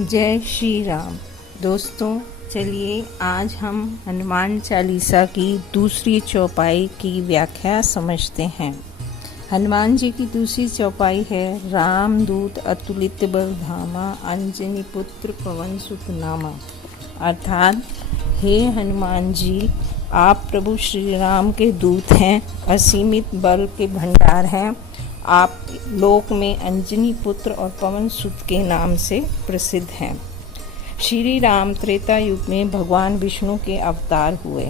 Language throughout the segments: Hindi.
जय श्री राम। दोस्तों, चलिए आज हम हनुमान चालीसा की दूसरी चौपाई की व्याख्या समझते हैं। हनुमान जी की दूसरी चौपाई है, राम दूत अतुलित बल धामा, अंजनी पुत्र पवन सुत नामा। अर्थात, हे हनुमान जी, आप प्रभु श्री राम के दूत हैं, असीमित बल के भंडार हैं। आप लोक में अंजनी पुत्र और पवन सुत के नाम से प्रसिद्ध हैं। श्री राम त्रेता युग में भगवान विष्णु के अवतार हुए।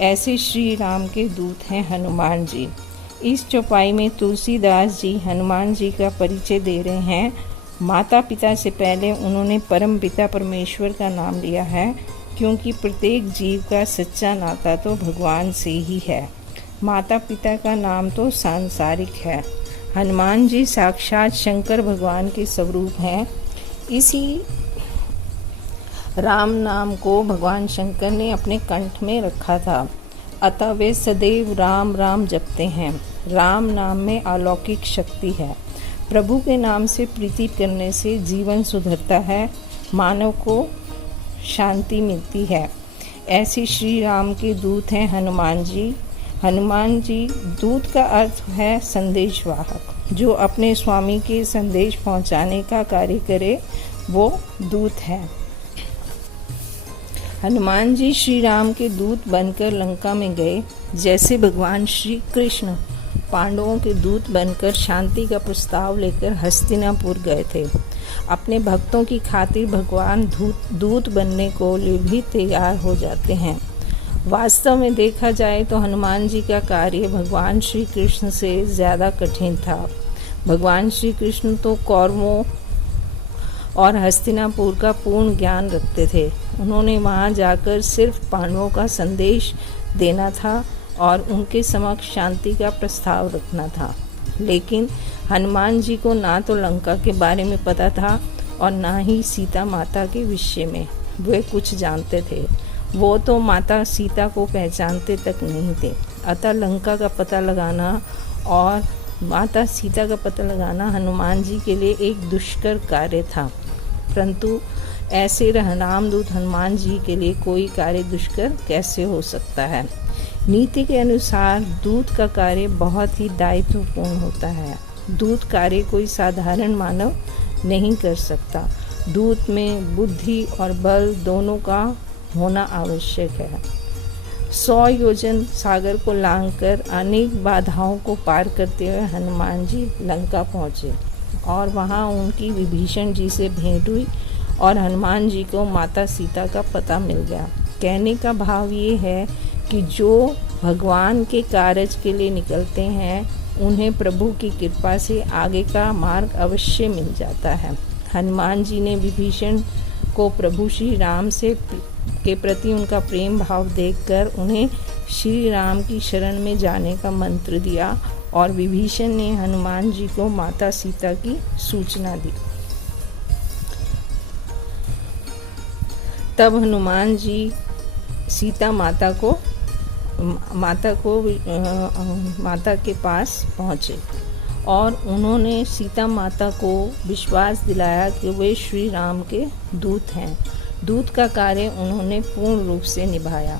ऐसे श्री राम के दूत हैं हनुमान जी। इस चौपाई में तुलसीदास जी हनुमान जी का परिचय दे रहे हैं। माता पिता से पहले उन्होंने परम पिता परमेश्वर का नाम लिया है, क्योंकि प्रत्येक जीव का सच्चा नाता तो भगवान से ही है। माता पिता का नाम तो सांसारिक है। हनुमान जी साक्षात शंकर भगवान के स्वरूप हैं। इसी राम नाम को भगवान शंकर ने अपने कंठ में रखा था, अतः वे सदैव राम राम जपते हैं। राम नाम में अलौकिक शक्ति है। प्रभु के नाम से प्रीति करने से जीवन सुधरता है, मानव को शांति मिलती है। ऐसे श्री राम के दूत हैं हनुमान जी। हनुमान जी, दूत का अर्थ है संदेशवाहक, जो अपने स्वामी के संदेश पहुंचाने का कार्य करे, वो दूत है। हनुमान जी श्री राम के दूत बनकर लंका में गए, जैसे भगवान श्री कृष्ण पांडवों के दूत बनकर शांति का प्रस्ताव लेकर हस्तिनापुर गए थे। अपने भक्तों की खातिर भगवान दूत बनने को लिए भी तैयार हो जाते हैं। वास्तव में देखा जाए तो हनुमान जी का कार्य भगवान श्री कृष्ण से ज़्यादा कठिन था। भगवान श्री कृष्ण तो कौरवों और हस्तिनापुर का पूर्ण ज्ञान रखते थे। उन्होंने वहां जाकर सिर्फ पांडवों का संदेश देना था और उनके समक्ष शांति का प्रस्ताव रखना था। लेकिन हनुमान जी को ना तो लंका के बारे में पता था और ना ही सीता माता के विषय में वे कुछ जानते थे। वो तो माता सीता को पहचानते तक नहीं थे। अतः लंका का पता लगाना और माता सीता का पता लगाना हनुमान जी के लिए एक दुष्कर कार्य था। परंतु ऐसे रामदूत हनुमान जी के लिए कोई कार्य दुष्कर कैसे हो सकता है। नीति के अनुसार दूत का कार्य बहुत ही दायित्वपूर्ण होता है। दूत कार्य कोई साधारण मानव नहीं कर सकता। दूत में बुद्धि और बल दोनों का होना आवश्यक है। 100 योजन सागर को लांघकर अनेक बाधाओं को पार करते हुए हनुमान जी लंका पहुँचे और वहाँ उनकी विभीषण जी से भेंट हुई और हनुमान जी को माता सीता का पता मिल गया। कहने का भाव ये है कि जो भगवान के कार्य के लिए निकलते हैं, उन्हें प्रभु की कृपा से आगे का मार्ग अवश्य मिल जाता है। हनुमान जी ने विभीषण को प्रभु श्री राम के प्रति उनका प्रेम भाव देखकर उन्हें श्री राम की शरण में जाने का मंत्र दिया और विभीषण ने हनुमान जी को माता सीता की सूचना दी। तब हनुमान जी सीता माता के पास पहुँचे और उन्होंने सीता माता को विश्वास दिलाया कि वे श्री राम के दूत हैं। दूत का कार्य उन्होंने पूर्ण रूप से निभाया।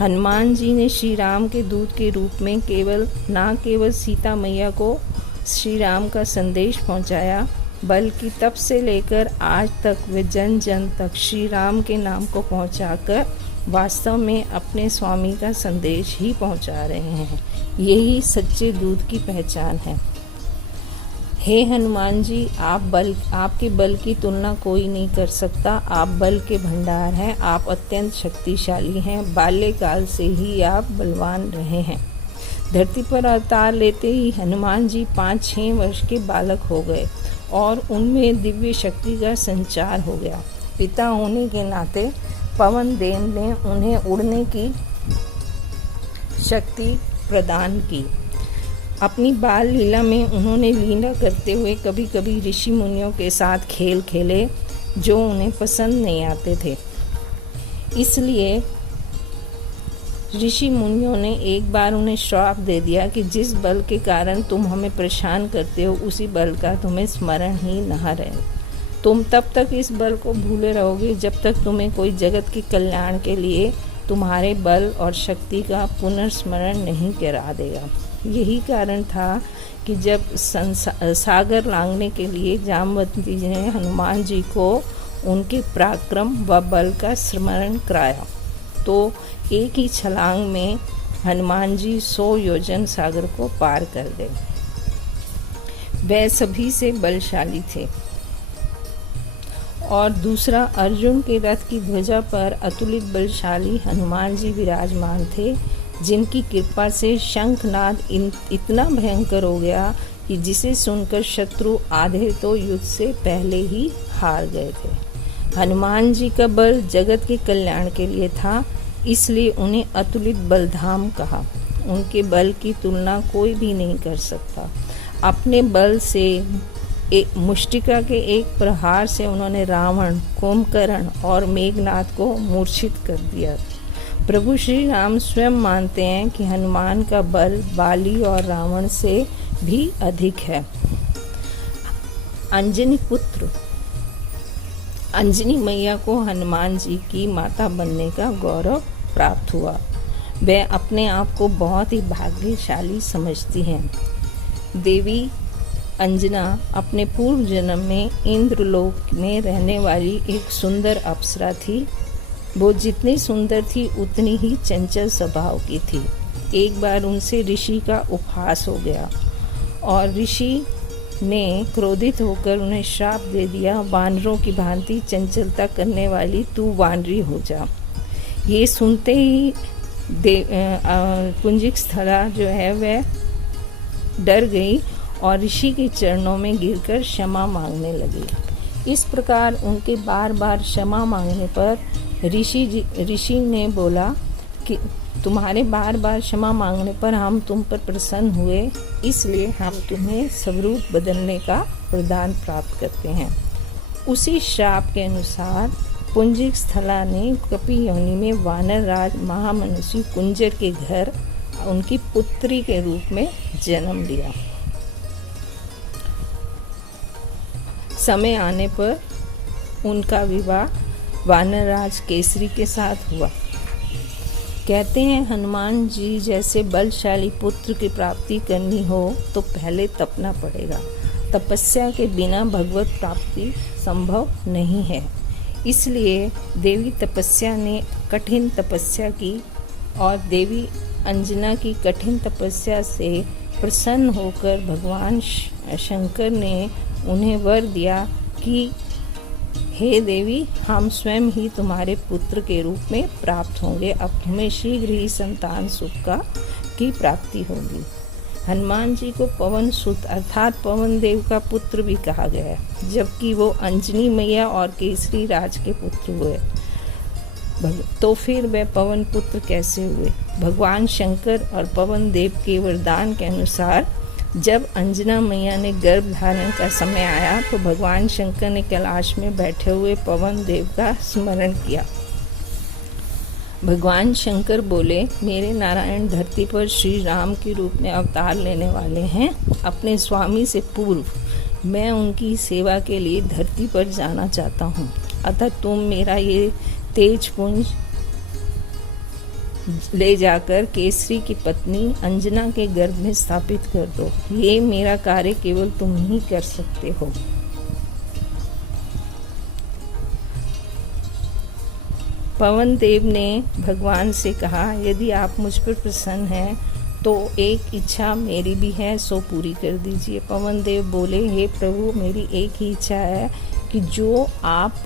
हनुमान जी ने श्री राम के दूत के रूप में न केवल सीता मैया को श्री राम का संदेश पहुंचाया, बल्कि तब से लेकर आज तक वे जन जन तक श्री राम के नाम को पहुंचाकर वास्तव में अपने स्वामी का संदेश ही पहुंचा रहे हैं। यही सच्चे दूत की पहचान है। हे हनुमान जी, आपके बल की तुलना कोई नहीं कर सकता। आप बल के भंडार हैं। आप अत्यंत शक्तिशाली हैं। बाल्यकाल से ही आप बलवान रहे हैं। धरती पर अवतार लेते ही हनुमान जी 5-6 वर्ष के बालक हो गए और उनमें दिव्य शक्ति का संचार हो गया। पिता होने के नाते पवन देव ने उन्हें उड़ने की शक्ति प्रदान की। अपनी बाल लीला में उन्होंने लीला करते हुए कभी कभी ऋषि मुनियों के साथ खेल खेले, जो उन्हें पसंद नहीं आते थे। इसलिए ऋषि मुनियों ने एक बार उन्हें श्राप दे दिया कि जिस बल के कारण तुम हमें परेशान करते हो, उसी बल का तुम्हें स्मरण ही न रहे। तुम तब तक इस बल को भूले रहोगे जब तक तुम्हें कोई जगत के कल्याण के लिए तुम्हारे बल और शक्ति का पुनर्स्मरण नहीं करा देगा। यही कारण था कि जब सागर लांघने के लिए जामवंती जी ने हनुमान जी को उनके पराक्रम व बल का स्मरण कराया तो एक ही छलांग में हनुमान जी 100 योजन सागर को पार कर गए। वे सभी से बलशाली थे। और दूसरा, अर्जुन के रथ की ध्वजा पर अतुलित बलशाली हनुमान जी विराजमान थे, जिनकी कृपा से शंखनाद इतना भयंकर हो गया कि जिसे सुनकर शत्रु आधे तो युद्ध से पहले ही हार गए थे। हनुमान जी का बल जगत के कल्याण के लिए था, इसलिए उन्हें अतुलित बलधाम कहा। उनके बल की तुलना कोई भी नहीं कर सकता। अपने बल से एक मुष्टिका के एक प्रहार से उन्होंने रावण, कुंभकर्ण और मेघनाद को मूर्छित कर दिया। प्रभु श्री राम स्वयं मानते हैं कि हनुमान का बल बाली और रावण से भी अधिक है। अंजनी पुत्र अंजनी मैया को हनुमान जी की माता बनने का गौरव प्राप्त हुआ। वे अपने आप को बहुत ही भाग्यशाली समझती हैं। देवी अंजना अपने पूर्व जन्म में इंद्रलोक में रहने वाली एक सुंदर अप्सरा थी। वो जितनी सुंदर थी उतनी ही चंचल स्वभाव की थी। एक बार उनसे ऋषि का उपहास हो गया और ऋषि ने क्रोधित होकर उन्हें श्राप दे दिया, वानरों की भांति चंचलता करने वाली तू वानरी हो जा। ये सुनते ही पुंजिक स्थला जो है वह डर गई और ऋषि के चरणों में गिरकर क्षमा मांगने लगी। इस प्रकार उनके बार बार क्षमा मांगने पर ऋषि ने बोला कि तुम्हारे बार बार क्षमा मांगने पर हम तुम पर प्रसन्न हुए, इसलिए हम तुम्हें स्वरूप बदलने का वरदान प्राप्त करते हैं। उसी श्राप के अनुसार पुंजिक स्थला ने कपि योनि में वानर राज महामनुष्य कुंजर के घर उनकी पुत्री के रूप में जन्म लिया। समय आने पर उनका विवाह वानरराज केसरी के साथ हुआ। कहते हैं हनुमान जी जैसे बलशाली पुत्र की प्राप्ति करनी हो तो पहले तपना पड़ेगा। तपस्या के बिना भगवत प्राप्ति संभव नहीं है। इसलिए देवी तपस्या ने कठिन तपस्या की और देवी अंजना की कठिन तपस्या से प्रसन्न होकर भगवान शंकर ने उन्हें वर दिया कि हे देवी, हम स्वयं ही तुम्हारे पुत्र के रूप में प्राप्त होंगे। अब तुम्हें शीघ्र ही संतान सुख की प्राप्ति होगी। हनुमान जी को पवन सुत अर्थात पवन देव का पुत्र भी कहा गया है, जबकि वो अंजनी मैया और केसरी राज के पुत्र हुए। तो फिर वे पवन पुत्र कैसे हुए? भगवान शंकर और पवन देव के वरदान के अनुसार जब अंजना मैया ने गर्भ धारण का समय आया तो भगवान शंकर ने कैलाश में बैठे हुए पवन देव का स्मरण किया। भगवान शंकर बोले, मेरे नारायण धरती पर श्री राम के रूप में अवतार लेने वाले हैं। अपने स्वामी से पूर्व मैं उनकी सेवा के लिए धरती पर जाना चाहता हूँ, अतः तुम मेरा ये तेज पुंज ले जाकर केसरी की पत्नी अंजना के गर्भ में स्थापित कर दो। ये मेरा कार्य केवल तुम ही कर सकते हो। पवन देव ने भगवान से कहा, यदि आप मुझ पर प्रसन्न हैं तो एक इच्छा मेरी भी है, सो पूरी कर दीजिए। पवन देव बोले, हे प्रभु, मेरी एक ही इच्छा है कि जो आप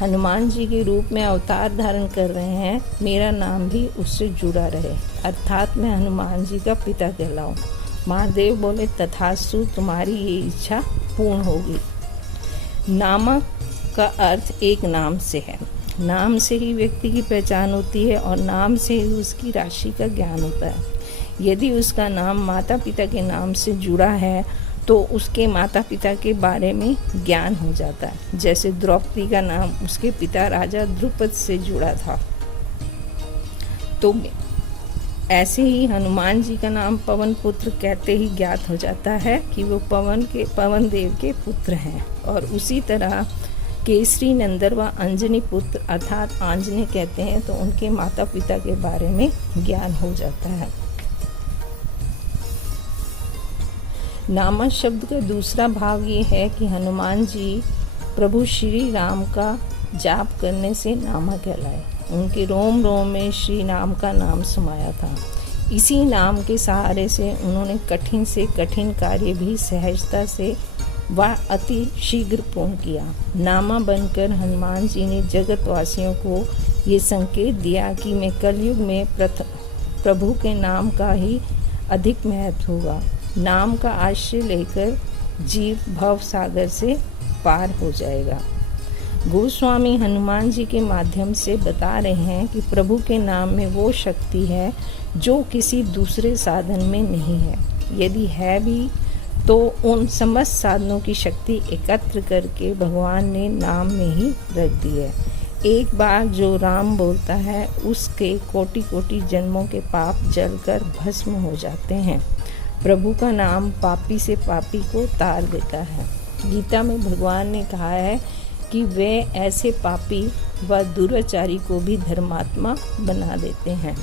हनुमान जी के रूप में अवतार धारण कर रहे हैं, मेरा नाम भी उससे जुड़ा रहे, अर्थात मैं हनुमान जी का पिता कहलाऊं। महादेव बोले, तथास्तु, तुम्हारी ये इच्छा पूर्ण होगी। नामक का अर्थ एक नाम से है। नाम से ही व्यक्ति की पहचान होती है और नाम से ही उसकी राशि का ज्ञान होता है। यदि उसका नाम माता पिता के नाम से जुड़ा है तो उसके माता पिता के बारे में ज्ञान हो जाता है। जैसे द्रौपदी का नाम उसके पिता राजा द्रुपद से जुड़ा था। तो ऐसे ही हनुमान जी का नाम पवन पुत्र कहते ही ज्ञात हो जाता है कि वो पवन देव के पुत्र हैं। और उसी तरह केसरी नंदन व अंजनी पुत्र अर्थात आंजने कहते हैं, तो उनके माता पिता के बारे में ज्ञान हो जाता है। नामा शब्द का दूसरा भाव ये है कि हनुमान जी प्रभु श्री राम का जाप करने से नामा कहलाए। उनके रोम रोम में श्री राम का नाम समाया था। इसी नाम के सहारे से उन्होंने कठिन से कठिन कार्य भी सहजता से व अति शीघ्र पूर्ण किया। नामा बनकर हनुमान जी ने जगतवासियों को ये संकेत दिया कि मैं कलयुग में प्रभु के नाम का ही अधिक महत्व होगा। नाम का आश्रय लेकर जीव भव सागर से पार हो जाएगा। गोस्वामी हनुमान जी के माध्यम से बता रहे हैं कि प्रभु के नाम में वो शक्ति है जो किसी दूसरे साधन में नहीं है। यदि है भी तो उन समस्त साधनों की शक्ति एकत्र करके भगवान ने नाम में ही रख दी है। एक बार जो राम बोलता है उसके कोटि कोटि जन्मों के पाप जलकर भस्म हो जाते हैं। प्रभु का नाम पापी से पापी को तार देता है। गीता में भगवान ने कहा है कि वे ऐसे पापी व दुराचारी को भी धर्मात्मा बना देते हैं।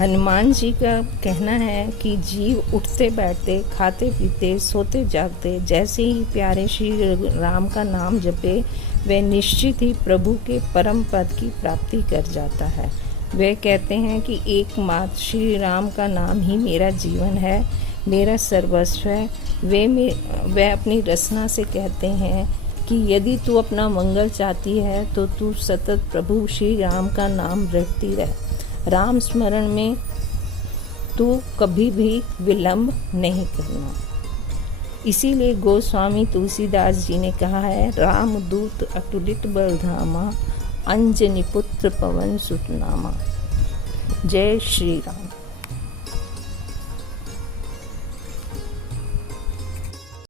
हनुमान जी का कहना है कि जीव उठते बैठते, खाते पीते, सोते जागते जैसे ही प्यारे श्री राम का नाम जपे, वे निश्चित ही प्रभु के परम पद की प्राप्ति कर जाता है। वे कहते हैं कि एकमात्र श्री राम का नाम ही मेरा जीवन है, मेरा सर्वस्व है। वे अपनी रचना से कहते हैं कि यदि तू अपना मंगल चाहती है तो तू सतत प्रभु श्री राम का नाम रटती रह। राम स्मरण में तू कभी भी विलंब नहीं करना। इसीलिए गोस्वामी तुलसीदास जी ने कहा है, राम दूत अतुलित बलधामा, अंजनी पुत्र पवन सुत नामा। जय श्री राम।